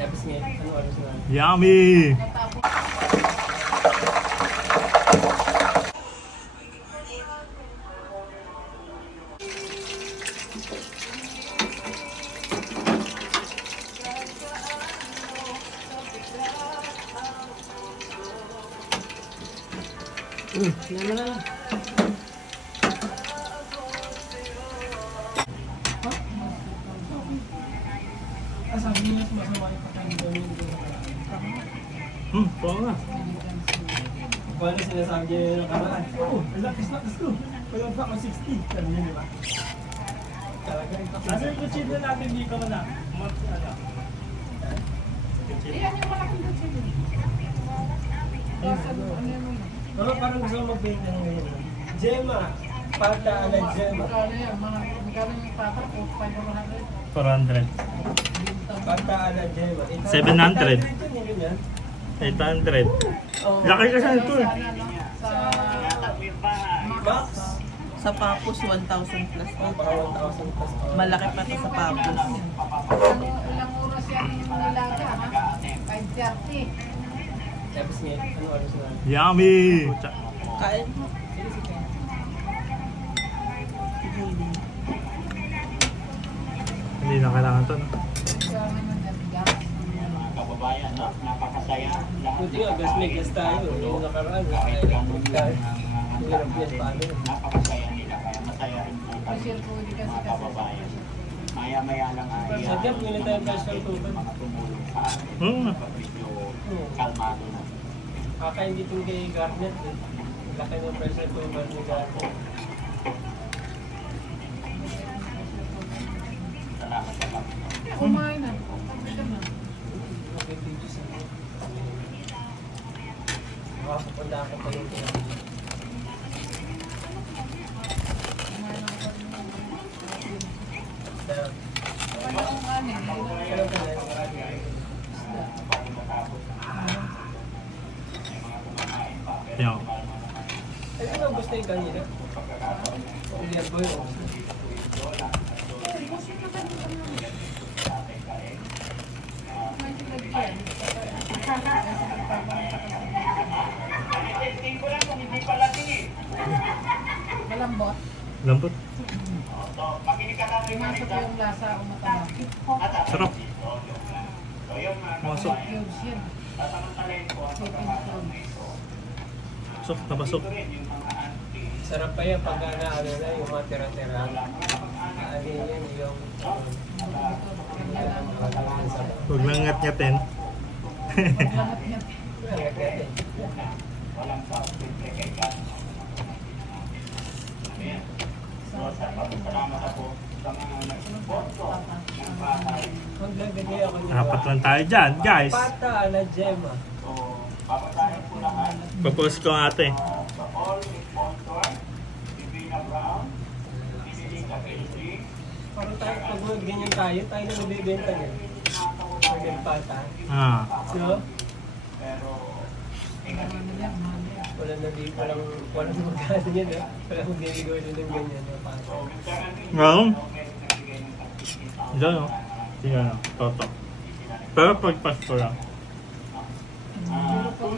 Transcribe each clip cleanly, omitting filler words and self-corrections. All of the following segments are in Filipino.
Tapos nga, ano oras na? Yummy! Naman na. Sabi niya sumasama yung pagkain doon. Oo nga. Kung ano sinasabi niya yung nakaraan. Oo, relax na, let's go. Wala pa ako 60. Sabi niya, di ba? Talaga ito. Asa yung kutsilo natin dito mo na? Pero parang gusto ko mag-bake na ngayon. Gemma. Pata ala Gemma. Magkano yung pata? 500? 400. Pata ala Gemma. 700. 800. 800. Laki kasi nito eh. Box? Sa Papos, 1,000 plus. Para 1,000 plus. Malaki pa ito sa Papos. Ilang oras yan nilaga, ha? 5:30. Tapos nga, ano oras na? Yummy! Kain. Hindi na kailangan to, no? Kasama ng nabigas. Kababayan, no? Napakasaya. Buti nga, gas may gas tayo. Yung nakaraan, hirap yan paano. Napakasaya nila. Kaya masaya rin po kami, Kasi po, di kasi mga kababayan. Maya-maya lang ay Sadyang pili tayo cash ng tuban. mga tumulong sa atin. Hmm. Medyo kalmado na. Kakain dito kay Garnet. Laki ng pressure tuban ni Garnet. Salamat sa Panginoon. Kumain na. Tapos ka na. Okay, video sa mga. Makapapunta ako pa rin. Wala akong kanin. Kailan ka na yung marami? Yan. Ay, ano gusto yung kanina? Hindi yan boy. Malambot. Lambot. Pumasok yung lasa o matama. Sarap. Masok. Cubes yan. Chicken cubes. Pasok na pasok. Sarap pa yan pag ano na yung mga tira-tira. Ano yan yung... Huwag lang ngat-ngatin. Lahat niya. Salamat ako sa mga nagsuporto ng patay. Maglagay ako dito. Apat lang tayo dyan, guys. Pata ala Gemma. So, papasahin po lahat Papost ko ate. sa all sponsor, Divina Brown, Sisilita LG, Parang tayo, pag ganyan tayo na nabibenta niya. Pag yung pata. Ah. No? pero Walang magkano yan eh. Walang magbibigay din ng ganyan. No? Pata. Ngayon? Diyan o. Tingnan o. Toto. Pero pag Pasko lang. Siguro pag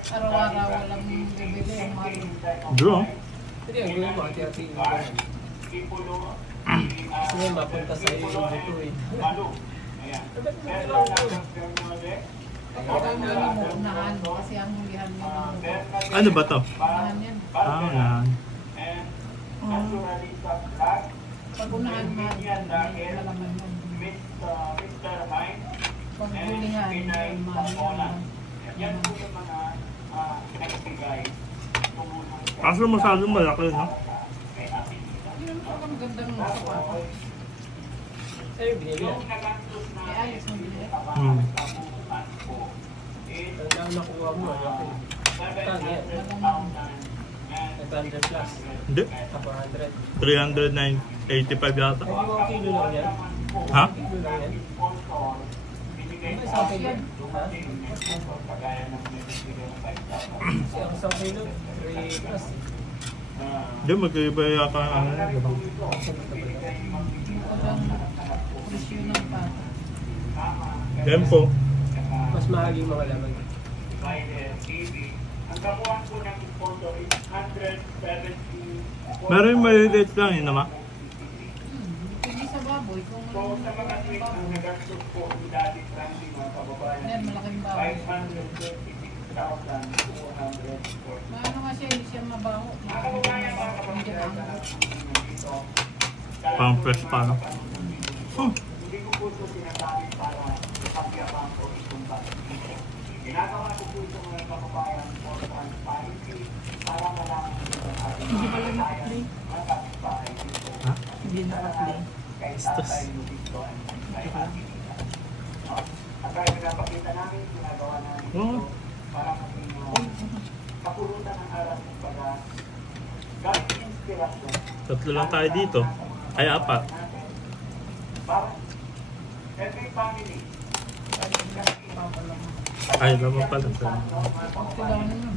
araw-araw walang bibili, ang mahal. Bro. Hindi, ang gawin mo, hati-hati yung ganyan. Kasi nga, mapunta sa iyo yung buto eh. Dapat mo kailangan ko. Kaya mo unahan kasi ang hulihan mo ng Ano ba to? unahan yan. Ah, unahan. Pag unahan mo, malaman mo. Pag hulingan, mahal yan. Kaso masyadong malaki, no? Yun ang gandang sapatos. Sa'yo, binili yan. May ayos mo binili. Hmm. Ang dami nakuha mo, malaki. Kano yan? 500 plus. Hindi. 400. 385 yata. Ay, mga kilo lang yan. Ha? Kilo lang yan. Ano isang kilo? Ha? Kasi ang isang kilo, 3 plus. Hindi, magkaiba yata ang ano. Diba? Yung presyo ng pata. Tempo. Mas mahaging mga laman. Spider TV. Ang kabuuan po ng pondo is 170. Meron yung maliliit lang yun naman. Hindi sa baboy. Kung So sa mga tweet ang nagastos po ni Daddy Frankie mga kababayan, Yan, malaking baboy. 536,240. Maano nga siya, hindi siya mabaho. Mga kababayan, mga Hindi kababayan, mabaho. dito. Pang fresh pa, no? Hindi ko po ito sinasabi para ipagyaman o itumba. Ginagawa ko po ito mga kababayan for transparency para malaman nito ang ating Hindi pala kababayan nakapli. ang kapitbahay dito. Ha? Hindi nakapli. Kay Tatay Lubito at kay Ate Nina. No? At kaya pinapakita namin, ginagawa namin ito Oo. para maging kapulutan ng aral ng pagka gamit inspirasyon. Tatlo lang tayo dito. Ay, apat. Para every family, Ay, naman pala. Kailangan yun.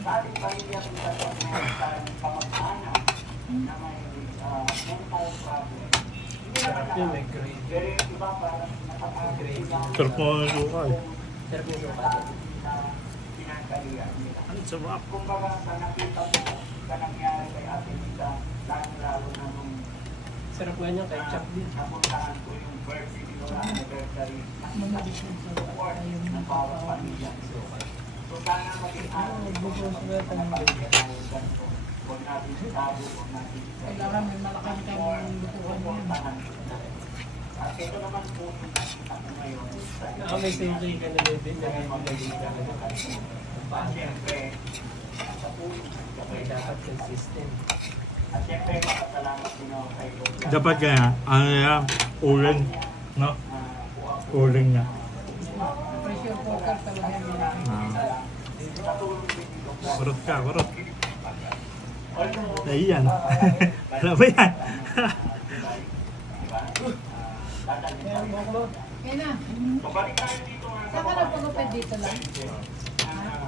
sa ating pamilya kung saan mayroon kamag-anak na may mental problem. Hindi naman Yun, lahat. may grade. Pero yung iba parang nakakagay lang Sarap mo yung suka eh. Sarap yung suka. na pinagkalian nila. Ang sarap. Kumbaga sa nakita mo sa nangyari kay Ate Nita, lalo na nung Sarap nga niya kay Chap din. napuntahan ko yung birthday ni Lola anniversary na support ng bawat pamilya. So sana maging huwag natin sitago, huwag natin Kailangan may malaking kang lutuan yan. at ito naman po yung nakita ko ngayon sa Ako may simple ka na din na bibigay ka. Siyempre, sa puso, May dapat consistent. at siyempre, makasalamat din ako kay Lola. Dapat kaya, ano yan, uling. No? Uling niya. Pressure cooker talaga yan. Kurot ka, kurot. Ay, yan. Alam ba yan? Kaya na, Pabalik tayo dito mga saan ka nagpagupit dito lang?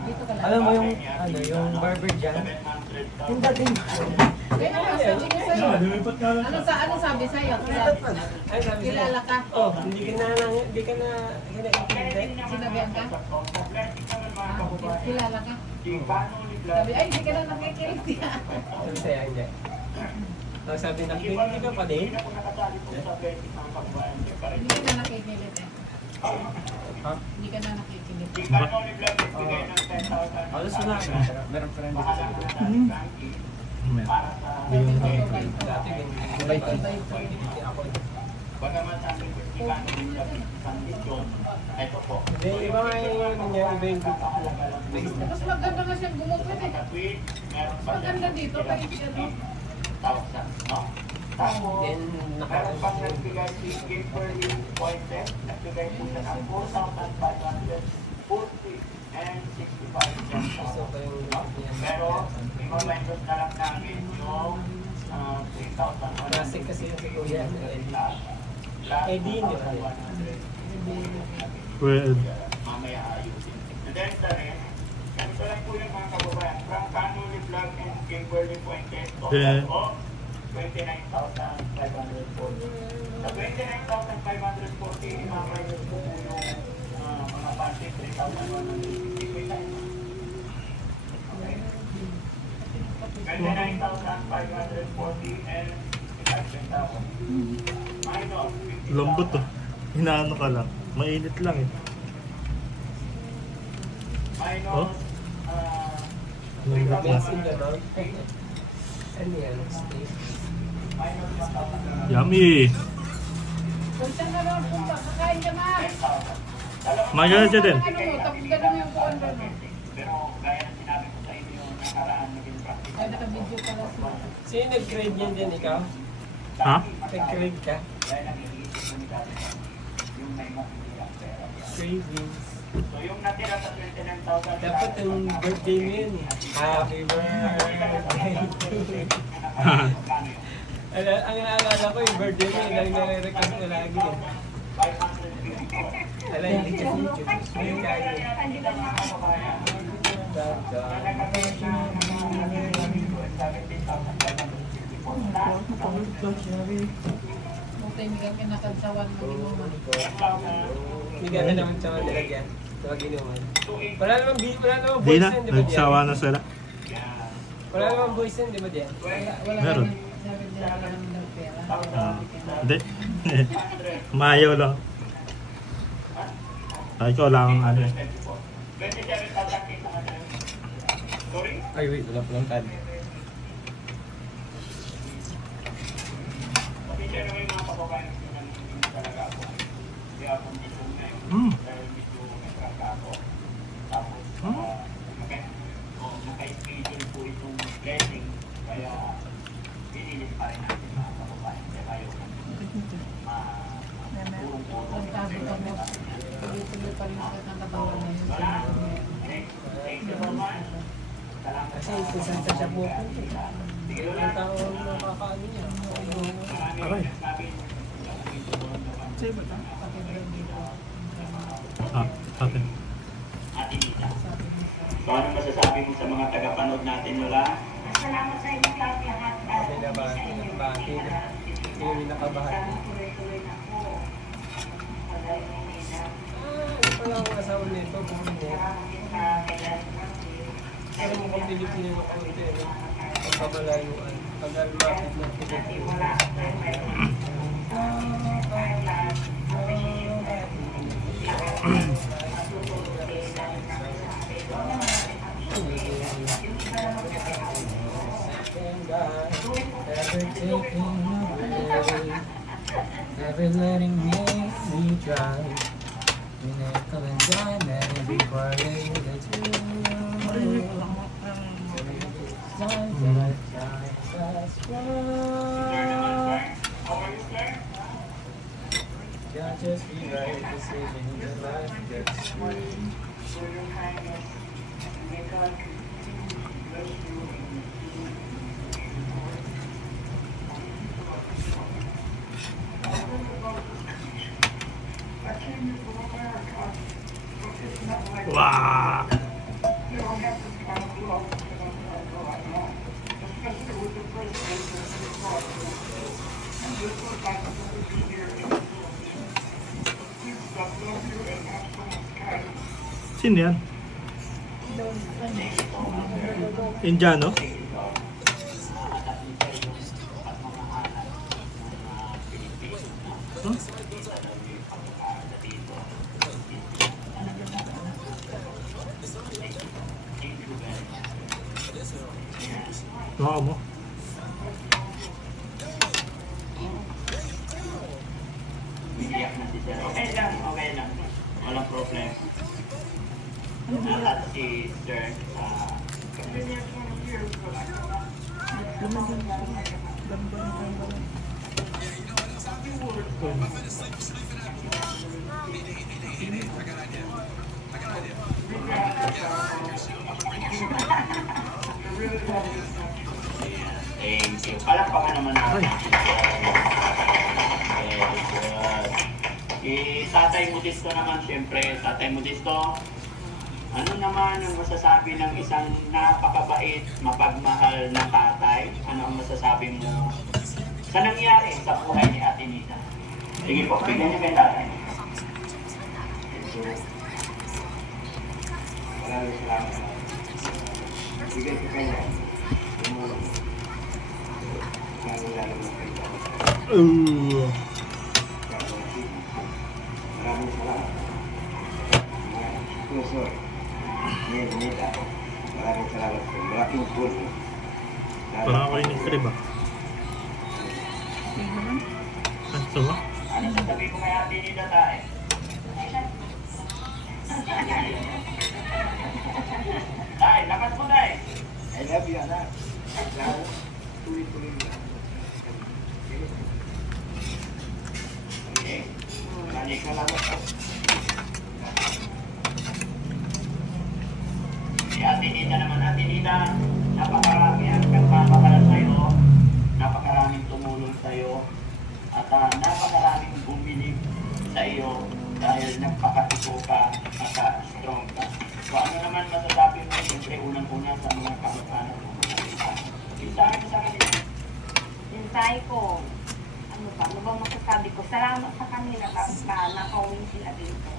Dito ka lang. Alam mo yung barber dyan? Yung dating. Kaya na, sabi ko sa'yo. Lumipat ka lang. Ano sabi sa'yo? Ay, sabi sa'yo. Kilala ka? Oh, hindi ka na hindi. Sinabihan ka? Kilala ka? Sabi, ay, hindi ka na nakikinig niya. Sabi sa'yo, hindi. Ang sabi na, hindi ka pa din. Hindi ka na nakikinig eh. Ha? Hindi ka na nakikinig. Alas na. Meron pa rin dito sa likod. Dati ganyan. Sabay ko. Ako. Bagamat ang investigano din sa kondisyon, ito po. Hindi, iba nga yung ano niya, iba yung group. Mas maganda nga siyang gumupit eh. Sa tweet, meron pa Maganda dito, kahit siya no? 1,000, no? Tapos, Then, meron pang nagbigay si Kimberly Pointet, nagbigay po siya ng 4,540 and 65 cents. gusto ko yung group niya. Pero, i-momentos na lang namin yung 3,100. Classic kasi yung si Kuya. Eh, di, hindi ba? Well, mamaya ayusin. And then the rest, ganito lang po yung mga kababayan. From Canoli Vlog and Kimberly Fuentes, Yeah. total of 29,540. Sa 29,540, imamayos po yung mga panty, 3,150. Okay. 29,540 and 5 centavos. Minus 50,000. lambot to. Hinaano ka lang. Mainit lang eh. Minus, Oh? Lambot Blessing na. gano'n. Ano yan? Steak. minus 1,000. Yummy! Punta na ron, punta. Kakain ka na. Maganda siya din. Ano mo, tapos ganun yung kuwan ron. Pero gaya ng sinabi ko sa inyo, nakaraan naging practice. Ay, naka-video pala siya. Sino nag-grade yan dyan, ikaw? Ha? Nag-grade ka? Kaya nag-iisip ko ni Dati yung may mapiliang pera. Cravings. So yung natira sa 29,000. Dapat yung birthday mo yun eh. Happy birthday to you. Ang naalala ko yung birthday mo, yung lagi nare-request ko lagi eh. 554. Alay, hindi ka video. May kaya. Buti hindi ka kinakagsawan mo. Bigyan ka naman tsaka nilagyan. Tsaka ginuman. Wala namang Di voice na, yun, di ba diyan? nagsawa na sila. Wala namang voice yun, di ba diyan? Wala Meron. sabi nila wala naman daw pera. Hindi. Mayaw lang. Ay, ko lang ano. 27,600. Sorry? Ay, wait, wala palang card. Pasensya naman yung mga kababayan ko na hindi talaga ako. Hindi ako dito Mm. dahil medyo nagkaka ako. Tapos, naka-schedule po itong blessing. Kaya, pinilit pa rin natin mga kababayan. Kaya kayo, purong-purong. Kung sabi ko mo, tuloy-tuloy pa rin sa katawan na yun. Thank you so much. Salamat Kasi isasanta siya po. Ang tao nakakaano niya. Aray. Ah, atin. Ate Nita. So, ano masasabi mo sa mga tagapanood natin, Lola? Salamat sa inyo lahat. Pinabahati. Hindi yung nakabahati. Ano pala ang asawa nito? Pero mukhang Pilipino na konti. Ang pamalayuan. Pag almapit ng Pilipino. Never letting me try. Nickel and dime and be quiet. That's yeah, just be right, just living your life, that's true. Wow. Sino yan? Indiano? Huh? Tuwa mo. Umiiyak na si Sir. Okay lang, okay lang. Walang problem. At si Sir, thank you. Palakpakan naman natin. Very good. Tatay Modesto naman, siyempre. Tatay Modesto, ano naman ang masasabi ng isang napakabait, mapagmahal na tatay? Ano ang masasabi mo sa nangyari sa buhay ni Ate Nita? Sige po, bigyan niyo kay tatay. Maraming salamat. Bigyan ko kanya. Tumulong. Lalo na kay tatay. Maraming salamat. Sponsor. Nita. Maraming salamat po. Malaking tulong. Parang ako yung crib ah. Ah, sama? Ano sasabihin ko kay Ate Nita tayo? Tay, lakas mo tay. I love you, anak. Lalo, tuloy-tuloy lang. Okay. Maraming salamat po. Si Ate Nita naman, Ate Nita, napakarami ang nagpapakala sa'yo, napakaraming tumulong sa'yo, at napakaraming bumili sa iyo dahil nagpakatiko ka at strong ka. So ano naman masasabi mo, siyempre unang-una sa mga kamag-anak mo? Isahin mo sa kanila. Hintay ko. Ano ba masasabi ko? Salamat sa kanila na nakauwi sila dito.